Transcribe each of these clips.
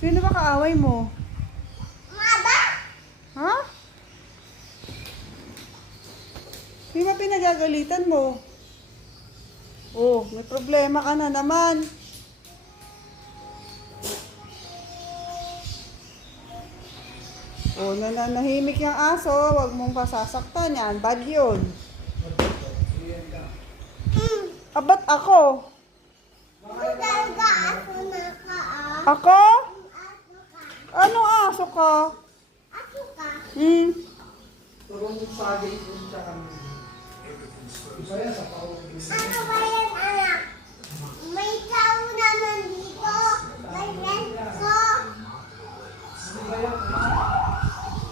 Sino ba kaaway mo? Mama! Ha? Sino ba pinagagalitan mo? Oh, may problema ka na naman. Oh, nananahimik yung aso. Huwag mong pasasaktan yan. Bad yun. Ba't ako? Talaga aso na ka ah. Ako? Aso ka. Anong aso ka? Aso ka. Turong saging dun sa kami. Iba yan sa pauwi. Ano ba yan anak? May tao naman dito. Ganyan ko. Iba yan.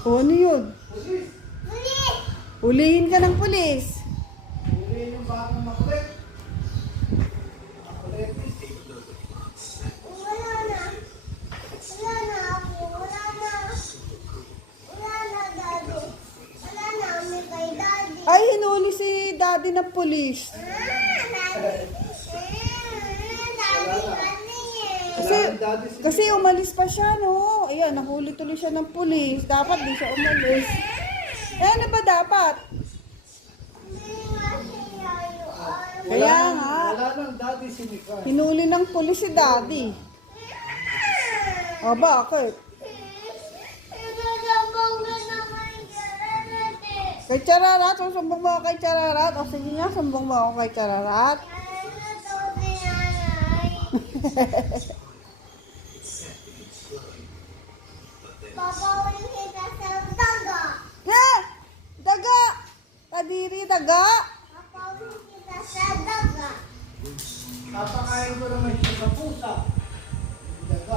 Oh, ano yun? Pulis! Pulis! Ulihin ka ng pulis. Uli yung bagong makulit. Makulit. Wala na. Wala na ako. Wala na. Wala na, Daddy. Wala na kami kay Daddy. Ay, hinuli si daddy ng pulis. Daddy. Daddy kasi Kasi umalis pa siya, no? Ayan, nahuli tuloy siya ng pulis. Dapat di siya umalis. Eh, ano ba dapat? Kaya nga. Wala nang daddy si Mika. Hinuli ng pulis si daddy. O, bakit? Kay Chararat? O, sumbong mo ako kay Chararat? O, sige nga, sumbong mo ako kay Chararat. Papawin kita sa daga. Ha? Daga! Kadiri, daga! Papawin kita sa daga. Papakain ko naman siya sa pusa. Daga.